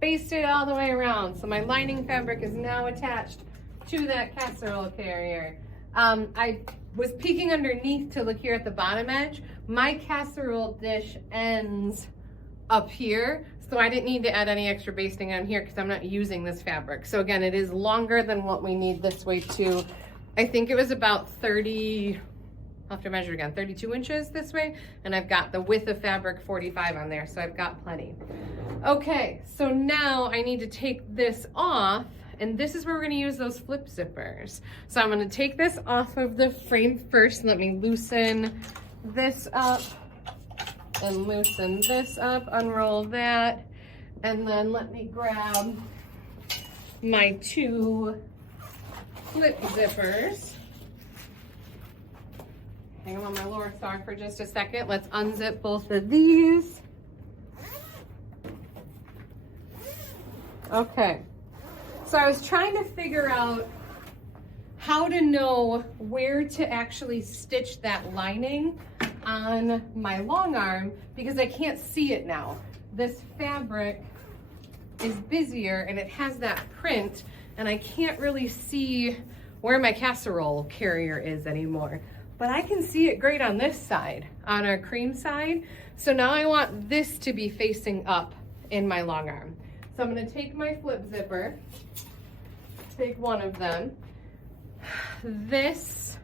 baste it all the way around. So my lining fabric is now attached to that casserole carrier. I was peeking underneath to look here at the bottom edge. My casserole dish ends up here, so I didn't need to add any extra basting on here because I'm not using this fabric. So again, it is longer than what we need this way too. I think it was about 30, I'll have to measure again, 32 inches this way, and I've got the width of fabric 45 on there, so I've got plenty. Okay, so now I need to take this off, and this is where we're gonna use those flip zippers. So I'm gonna take this off of the frame first. Let me loosen this up and loosen this up, unroll that, and then let me grab my 2 flip zippers. Hang on my lower star for just a second. Let's unzip both of these. Okay, so I was trying to figure out how to know where to actually stitch that lining on my long arm because I can't see it now. This fabric is busier and it has that print and I can't really see where my casserole carrier is anymore. But I can see it great on this side, on our cream side. So now I want this to be facing up in my long arm. So I'm gonna take my flip zipper, take one of them. This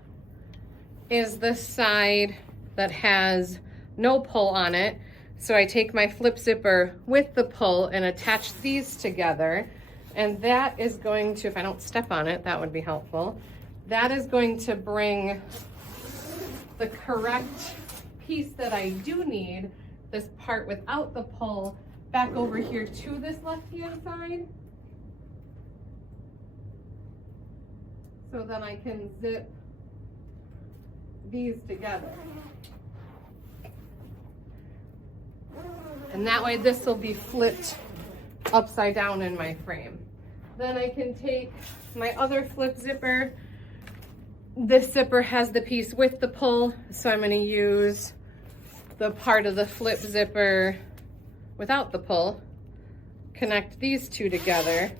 is the side that has no pull on it. So I take my flip zipper with the pull and attach these together. And that is going to, if I don't step on it, that would be helpful. That is going to bring the correct piece that I do need, this part without the pull, back over here to this left-hand side. So then I can zip these together. And that way this will be flipped upside down in my frame. Then I can take my other flip zipper. This zipper has the piece with the pull, so I'm going to use the part of the flip zipper without the pull, connect these two together,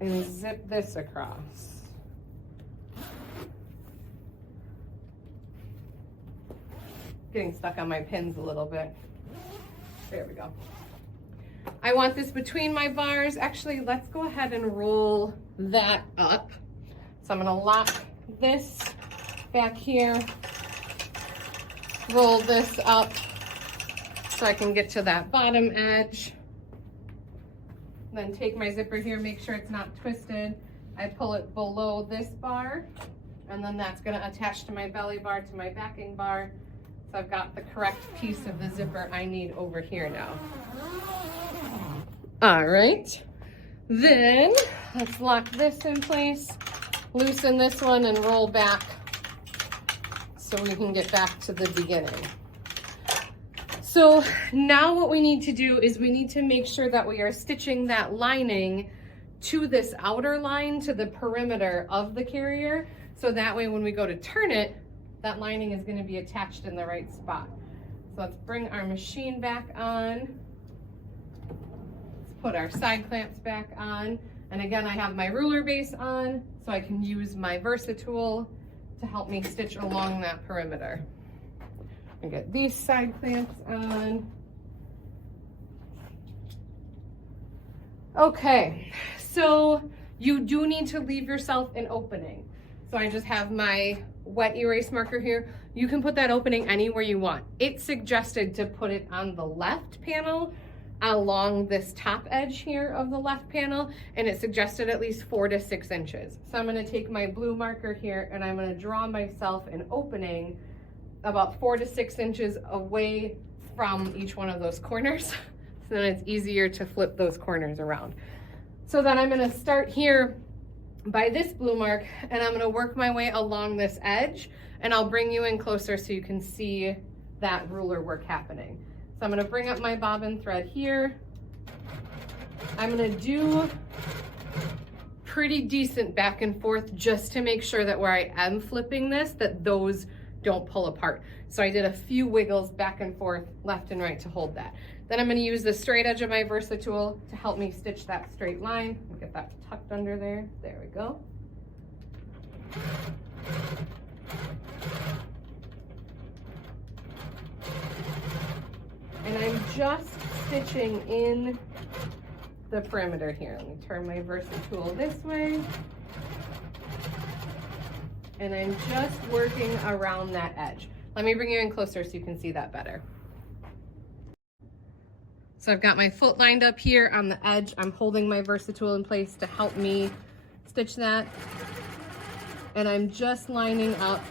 and zip this across. Getting stuck on my pins a little bit. There we go. I want this between my bars. Actually, let's go ahead and roll that up. So I'm gonna lock this back here, roll this up so I can get to that bottom edge. Then take my zipper here, make sure it's not twisted. I pull it below this bar, and then that's gonna attach to my belly bar, to my backing bar. So I've got the correct piece of the zipper I need over here now. All right, then let's lock this in place, loosen this one and roll back so we can get back to the beginning. So now what we need to do is we need to make sure that we are stitching that lining to this outer line, to the perimeter of the carrier. So that way when we go to turn it, that lining is going to be attached in the right spot. So let's bring our machine back on. Let's put our side clamps back on. And again, I have my ruler base on, so I can use my Versa tool to help me stitch along that perimeter. And get these side clamps on. Okay, so you do need to leave yourself an opening. So I just have my wet erase marker here. You can put that opening anywhere you want. It's suggested to put it on the left panel along this top edge here of the left panel, and it suggested at least 4 to 6 inches. So I'm gonna take my blue marker here and I'm gonna draw myself an opening about 4 to 6 inches away from each one of those corners. So then it's easier to flip those corners around. So then I'm gonna start here by this blue mark and I'm gonna work my way along this edge, and I'll bring you in closer so you can see that ruler work happening. So I'm gonna bring up my bobbin thread here. I'm gonna do pretty decent back and forth just to make sure that where I am flipping this, that those don't pull apart. So I did a few wiggles back and forth, left and right, to hold that. Then I'm gonna use the straight edge of my Versa tool to help me stitch that straight line. I'll get that tucked under there. There we go. And I'm just stitching in the perimeter here. Let me turn my Versa tool this way. And I'm just working around that edge. Let me bring you in closer so you can see that better. So I've got my foot lined up here on the edge. I'm holding my Versa tool in place to help me stitch that. And I'm just lining up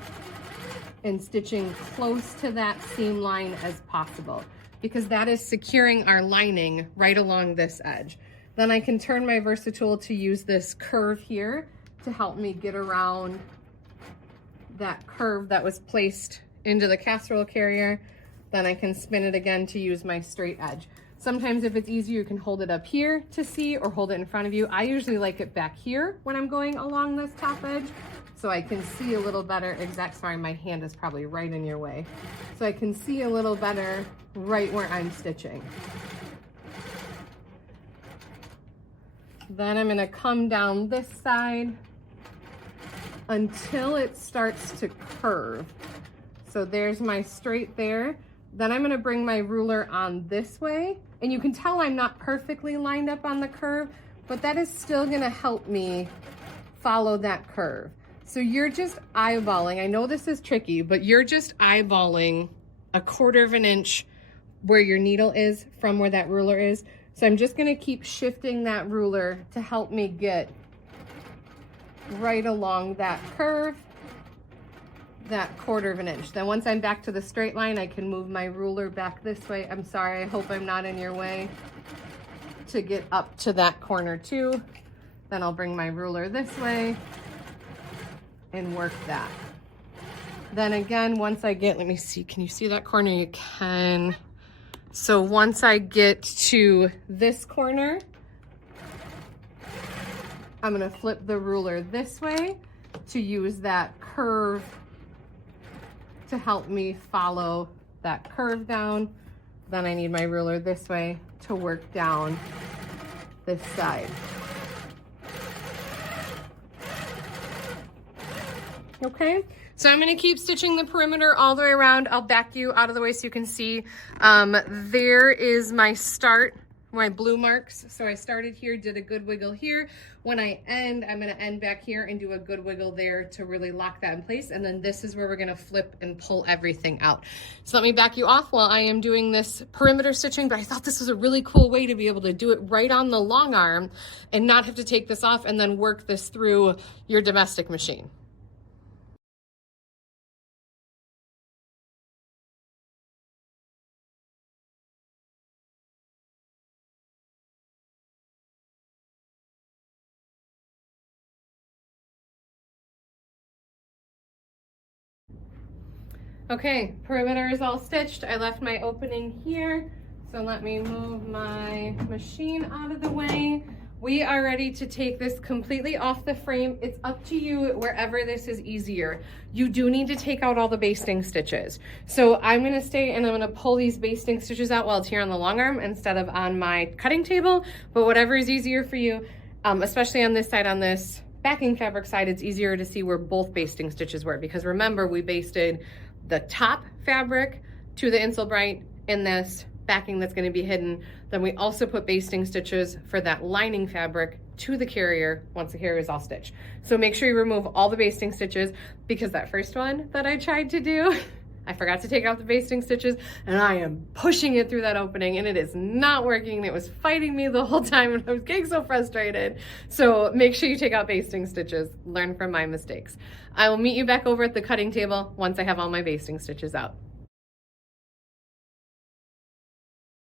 and stitching close to that seam line as possible, because that is securing our lining right along this edge. Then I can turn my Versa tool to use this curve here to help me get around that curve that was placed into the casserole carrier. Then I can spin it again to use my straight edge. Sometimes if it's easier, you can hold it up here to see or hold it in front of you. I usually like it back here when I'm going along this top edge, so I can see a little better sorry, my hand is probably right in your way. So I can see a little better right where I'm stitching. Then I'm gonna come down this side until it starts to curve. So there's my straight there. Then I'm gonna bring my ruler on this way, and you can tell I'm not perfectly lined up on the curve, but that is still gonna help me follow that curve. So you're just eyeballing, I know this is tricky, but you're just eyeballing 1/4 of an inch where your needle is from where that ruler is. So I'm just gonna keep shifting that ruler to help me get right along that curve, that 1/4 of an inch. Then once I'm back to the straight line, I can move my ruler back this way. I'm sorry, I hope I'm not in your way, to get up to that corner too. Then I'll bring my ruler this way and work that. Then again, once I get, let me see, can you see that corner? You can. So once I get to this corner, I'm gonna flip the ruler this way to use that curve to help me follow that curve down. Then I need my ruler this way to work down this side. Okay, so I'm gonna keep stitching the perimeter all the way around. I'll back you out of the way so you can see. There is my start, my blue marks. So I started here, did a good wiggle here. When I end, I'm gonna end back here and do a good wiggle there to really lock that in place. And then this is where we're gonna flip and pull everything out. So let me back you off while I am doing this perimeter stitching, but I thought this was a really cool way to be able to do it right on the long arm and not have to take this off and then work this through your domestic machine. Okay, perimeter is all stitched. I left my opening here. So let me move my machine out of the way. We are ready to take this completely off the frame. It's up to you wherever this is easier. You do need to take out all the basting stitches. So I'm gonna stay and I'm gonna pull these basting stitches out while it's here on the long arm instead of on my cutting table, but whatever is easier for you, especially on this side, on this backing fabric side, it's easier to see where both basting stitches were, because remember, we basted the top fabric to the Insulbright in this backing that's going to be hidden. Then we also put basting stitches for that lining fabric to the carrier once the carrier is all stitched. So make sure you remove all the basting stitches, because that first one that I tried to do, I forgot to take out the basting stitches and I am pushing it through that opening and it is not working. It was fighting me the whole time and I was getting so frustrated. So make sure you take out basting stitches. Learn from my mistakes. I will meet you back over at the cutting table once I have all my basting stitches out.